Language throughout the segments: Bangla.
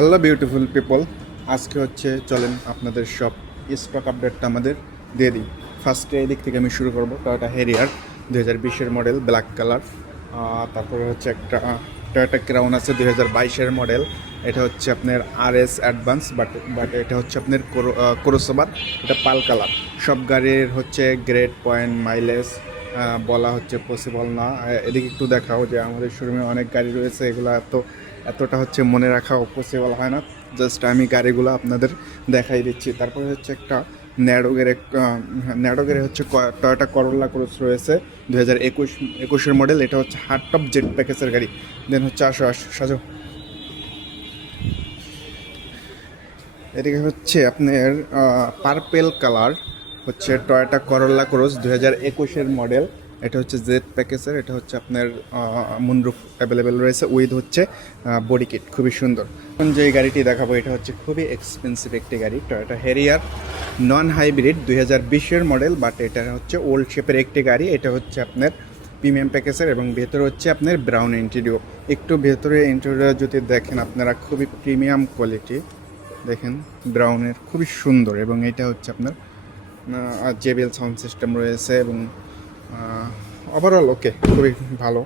হ্যালো বিউটিফুল পিপল, আজকে হচ্ছে চলেন আপনাদের সব স্টক আপডেটটা আমাদের দিয়ে দিই। ফার্স্টে এদিক থেকে আমি শুরু করবো। টয়োটা হেরিয়ার 2020-এর মডেল, ব্ল্যাক কালার। তারপরে হচ্ছে একটা টয়োটা ক্রাউন আছে 2022-এর মডেল। এটা হচ্ছে আপনার RS অ্যাডভান্স, বাট এটা হচ্ছে আপনার ক্রসওভার, এটা পাল কালার। সব গাড়ির হচ্ছে গ্রেড পয়েন্ট মাইলেজ বলা হচ্ছে পসিবল না। এদিকে একটু দেখাও যে আমাদের শোরুমে অনেক গাড়ি রয়েছে, এগুলো এতটা হচ্ছে মনে রাখা পসিবল হয় না। জাস্ট আমি গাড়িগুলো আপনাদের দেখাই দিচ্ছি। তারপরে হচ্ছে একটা ন্যাডোগের হচ্ছে টয়োটা করোলা ক্রস রয়েছে 2021-এর মডেল। এটা হচ্ছে হার্ড টপ জেট প্যাকেজের গাড়ি। দেন হচ্ছে আসো সাজো। এদিকে হচ্ছে আপনার পার্পেল কালার হচ্ছে টয়োটা করোলা ক্রস 2021-এর মডেল। এটা হচ্ছে জেড প্যাকেজের। এটা হচ্ছে আপনার মুনরুফ অ্যাভেলেবেল রয়েছে উইথ হচ্ছে বডি কিট, খুবই সুন্দর। এখন যে গাড়িটি দেখাবো এটা হচ্ছে খুবই এক্সপেন্সিভ একটি গাড়ি, টয়োটা হেরিয়ার নন হাইব্রিড 2020-এর মডেল, বাট এটা হচ্ছে ওল্ড শেপের একটি গাড়ি। এটা হচ্ছে আপনার প্রিমিয়াম প্যাকেজের এবং ভেতরে হচ্ছে আপনার ব্রাউন ইন্টেরিয়র। একটু ভেতরে ইন্টেরিয়র যদি দেখেন আপনারা, খুবই প্রিমিয়াম কোয়ালিটি। দেখেন ব্রাউনের, খুবই সুন্দর। এবং এটা হচ্ছে আপনার JBL সাউন্ড সিস্টেম রয়েছে এবং ওভারঅল ওকে, খুবই ভালো।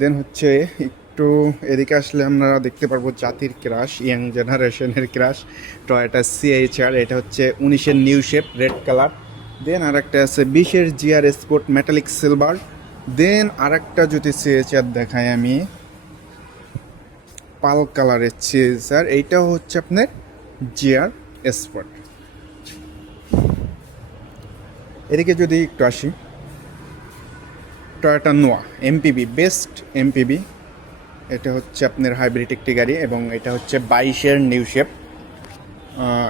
দেন হচ্ছে একটু এদিকে আসলে আমরা দেখতে পারবো জাতির ক্রাশ, ইয়াং জেনারেশনের ক্রাশ, টয়োটা CHR। এটা হচ্ছে 19-এর নিউ শেপ, রেড কালার। দেন আর একটা আছে 20-এর GR স্পোর্ট মেটালিক সিলভার। দেন আর একটা যদি CHR দেখাই আমি, পাল কালারের CHR, এইটাও হচ্ছে আপনার GR স্পোর্ট। এদিকে যদি একটু আসি, টয়োটা নোয়া MPV, বেস্ট MPV। এটা হচ্ছে আপনার হাইব্রিড একটি গাড়ি এবং এটা হচ্ছে 22-এর নিউ শেপ।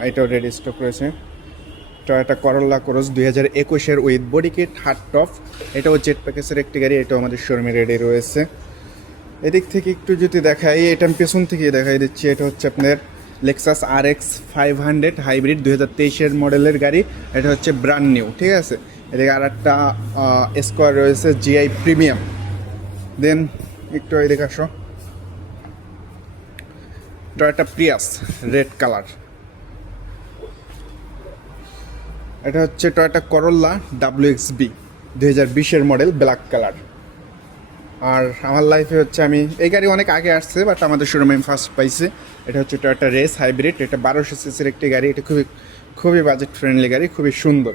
এটাও রেডি স্টক রয়েছে। টয়োটা করোলা ক্রস 2021-এর with body kit, hard top. এটাও জেট প্যাকেজের একটি গাড়ি, এটাও আমাদের শোরুমে রেডি রয়েছে। এদিক থেকে একটু যদি দেখাই, এটা আমি পেছন থেকে দেখাই দিচ্ছি। এটা হচ্ছে আপনার লেক্সাস RX 500 হাইব্রিড 2023-এর মডেলের গাড়ি। এটা হচ্ছে ব্র্যান্ড নিউ, ঠিক আছে। এদিকে আর একটা স্কোয়ার রয়েছে GI প্রিমিয়াম। দেন একটু এদিকে আসো, টয়োটা প্রিয়াস রেড কালার। এটা হচ্ছে টয়োটা করোলা WXB 2020-এর মডেল, ব্ল্যাক কালার। আর আমার লাইফে হচ্ছে আমি এই গাড়ি অনেক আগে আসছে, বাট আমাদের শোরুমে আমি ফার্স্ট পাইছি। এটা হচ্ছে টয়োটা রেস হাইব্রিড। এটা 1200 সিসির একটি গাড়ি। এটা খুবই খুবই বাজেট ফ্রেন্ডলি গাড়ি, খুবই সুন্দর।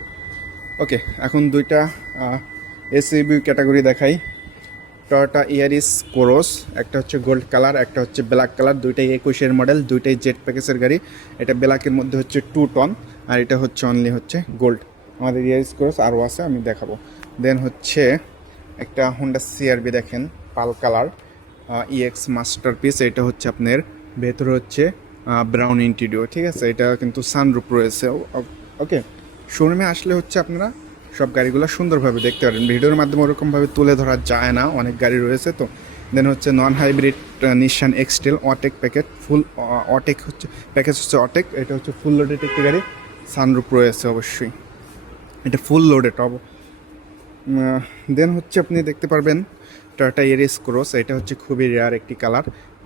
ওকে, এখন দুইটা SUV ক্যাটাগরি দেখাই। টয়োটা ইয়ারিস কোরস, একটা হচ্ছে গোল্ড কালার, একটা হচ্ছে ব্ল্যাক কালার। দুইটাই 21-এর মডেল, দুইটাই জেট প্যাকেজের গাড়ি। এটা ব্ল্যাকের মধ্যে হচ্ছে 2 টন, আর এটা হচ্ছে অনলি হচ্ছে গোল্ড। আমাদের ইয়ারিস কোরস আরও আছে, আমি দেখাবো। দেন হচ্ছে একটা হোন্ডা CR-V দেখেন, পাল কালার, EX মাস্টারপিস। এটা হচ্ছে আপনার ভেতরে হচ্ছে ব্রাউন ইন্টেরিয়র, ঠিক আছে। এটা কিন্তু সানরুফ রয়েছে। ওকে, শোরুমে আসলে হচ্ছে আপনারা সব গাড়িগুলো সুন্দরভাবে দেখতে পারেন। ভিডিওর মাধ্যমে ওরকমভাবে তুলে ধরা যায় না, অনেক গাড়ি রয়েছে তো। দেন হচ্ছে নন হাইব্রিড নিশান এক্সটেল অটেক প্যাকেট, ফুল অটেক হচ্ছে প্যাকেজ হচ্ছে অটেক। এটা হচ্ছে ফুল লোডেড একটি গাড়ি, সানরুফ রয়েছে অবশ্যই। এটা ফুল লোডেড দেন হচ্ছে আপনি দেখতে পারবেন টয়োটা এরিস ক্রস। এটা হচ্ছে খুবই রেয়ার একটি কালার,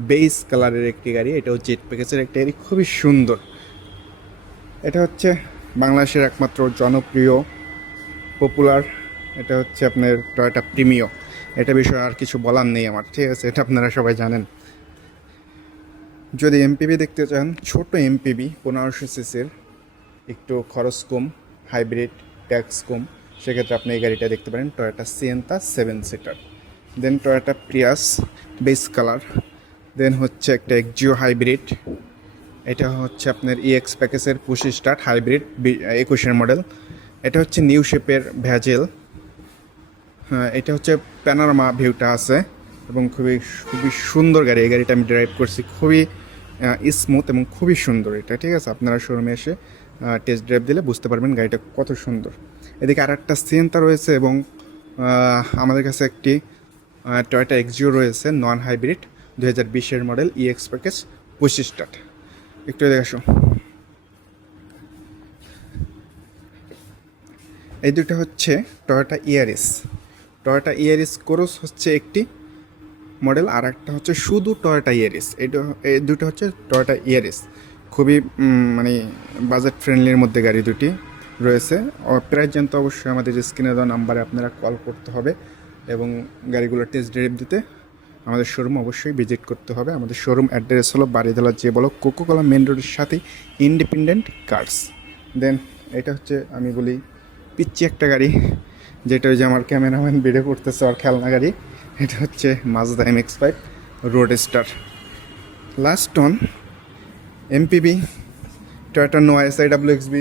বেইজ কালারের একটি গাড়ি। এটাও জেট প্যাকেজের একটি গাড়ি, খুবই সুন্দর। এটা হচ্ছে বাংলাদেশের একমাত্র জনপ্রিয় পপুলার, এটা হচ্ছে আপনার টয়োটা প্রিমিও। এটা বিষয়ে আর কিছু বলার নেই আমার, ঠিক আছে, এটা আপনারা সবাই জানেন। যদি MPV দেখতে চান, ছোট MPV 1500 সিসির, একটু খরচ কম, হাইব্রিড, ট্যাক্স কম, সেক্ষেত্রে আপনি এই গাড়িটা দেখতে পারেন, টয়োটা সিয়েন্তা 7 সিটার। দেন টয়োটা প্রিয়াস বেস কালার। দেন হচ্ছে একটা এক্সিও হাইব্রিড। এটা হচ্ছে আপনার EX প্যাকেজের 25 স্টার্ট হাইব্রিড 21-এর মডেল। এটা হচ্ছে নিউ শেপের ভ্যাজেল। হ্যাঁ, এটা হচ্ছে প্যানোরামা ভিউটা আছে এবং খুবই খুবই সুন্দর গাড়ি। এই গাড়িটা আমি ড্রাইভ করছি, খুবই স্মুথ এবং খুবই সুন্দর এটা, ঠিক আছে। আপনারা শোরুমে এসে টেস্ট ড্রাইভ দিলে বুঝতে পারবেন গাড়িটা কত সুন্দর। এদিকে আর একটা সিয়েন্তা রয়েছে এবং আমাদের কাছে একটি টয়োটা এক্সিও রয়েছে নন হাইব্রিড 2020-এর মডেল, EX প্যাকেজ 25 স্টার্ট। একটু দেখো, এই দুটো হচ্ছে Toyota Yaris. Toyota Yaris Cross হচ্ছে একটি মডেল, আর একটা হচ্ছে শুধু টয়োটা ইয়ারিস। এই দুটো হচ্ছে টয়োটা ইয়ারিস, খুবই মানে বাজেট ফ্রেন্ডলির মধ্যে গাড়ি দুটি রয়েছে। প্রাইস জানতে অবশ্যই আমাদের স্ক্রিনে দেওয়া নাম্বারে আপনারা কল করতে হবে এবং গাড়িগুলো টেস্ট ড্রাইভ দিতে আমাদের শোরুম অবশ্যই ভিজিট করতে হবে। আমাদের শোরুম অ্যাড্রেস হলো বাড়িধালা যে বলো কোকোকোলা মেন রোডের সাথে ইন্ডিপেন্ডেন্ট কার্স। দেন এটা হচ্ছে আমি বলি পিচ্ছি একটা গাড়ি, যেটা ওই যে আমার ক্যামেরাম্যান ভিডিও করতেছে আর খেলনা গাড়ি। এটা হচ্ছে Mazda MX-5 roadster. Last on MPV, Toyota নোয়া SI WXB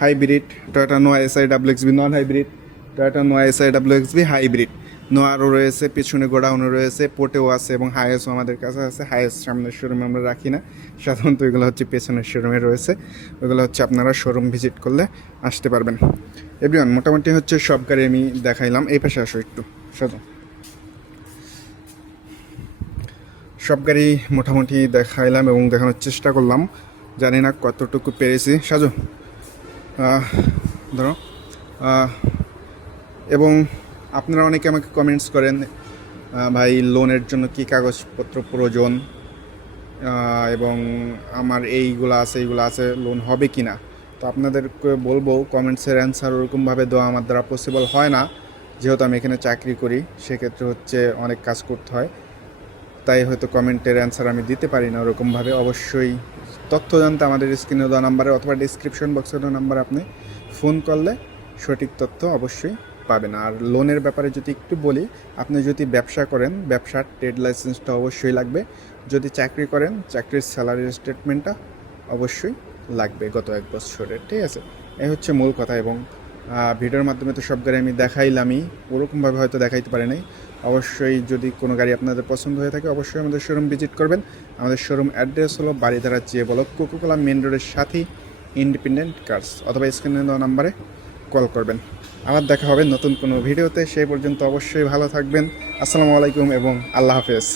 হাইব্রিড, টয়োটা নোয়া SI WXB non hybrid, Toyota নোয়া SI WXB হাইব্রিড। নোয়ারও রয়েছে, পিছনে গোডাউনও রয়েছে, পোর্টেও আছে এবং হাইয়েস্টও আমাদের কাছে আছে। হাইয়েস্ট সামনের শোরুমে আমরা রাখি না, সাধারণত ওইগুলো হচ্ছে পেছনের শোরুমে রয়েছে। ওইগুলো হচ্ছে আপনারা শোরুম ভিজিট করলে আসতে পারবেন। এভরিওয়ান, মোটামুটি হচ্ছে সব গাড়ি আমি দেখাইলাম। এই পাশে আসো একটু সাজো। সব গাড়ি মোটামুটি দেখাইলাম এবং দেখানোর চেষ্টা করলাম, জানি না কতটুকু পেরেছি। সাজো ধরো। এবং আপনারা অনেকে আমাকে কমেন্টস করেন, ভাই লোনের জন্য কী কাগজপত্র প্রয়োজন এবং আমার এইগুলো আছে লোন হবে কি না। তো আপনাদেরকে বলবো কমেন্টসের অ্যান্সার ওরকমভাবে দেওয়া আমার দ্বারা পসিবল হয় না, যেহেতু আমি এখানে চাকরি করি, সেক্ষেত্রে হচ্ছে অনেক কাজ করতে হয়, তাই হয়তো কমেন্টের অ্যান্সার আমি দিতে পারি না ওরকমভাবে। অবশ্যই তথ্য জানতে আমাদের স্ক্রিনে দেওয়া নাম্বারে অথবা ডিসক্রিপশন বক্সে দেওয়া নাম্বারে আপনি ফোন করলে সঠিক তথ্য অবশ্যই পাবেন। আর লোনের ব্যাপারে যদি একটু বলি, আপনি যদি ব্যবসা করেন, ব্যবসার ট্রেড লাইসেন্সটা অবশ্যই লাগবে। যদি চাকরি করেন, চাকরির স্যালারি স্টেটমেন্টটা অবশ্যই লাগবে গত 1 বছরের, ঠিক আছে? এই হচ্ছে মূল কথা। এবং ভিডিওর মাধ্যমে তো সব গাড়ি আমি দেখাইলামই, ওরকমভাবে হয়তো দেখাইতে পারি নাই। অবশ্যই যদি কোনো গাড়ি আপনাদের পছন্দ হয়ে থাকে অবশ্যই আমাদের শোরুম ভিজিট করবেন। আমাদের শোরুম অ্যাড্রেস হলো বাড়িধারা যে বলো কোকোকোলা মেন রোডের সাথেই ইন্ডিপেন্ডেন্ট কার্স, অথবা স্ক্রিনে দেওয়া নাম্বারে কল করবেন। আবার দেখা হবে নতুন কোনো ভিডিওতে। সেই পর্যন্ত অবশ্যই ভালো থাকবেন। আসসালামু আলাইকুম এবং আল্লাহ হাফেজ।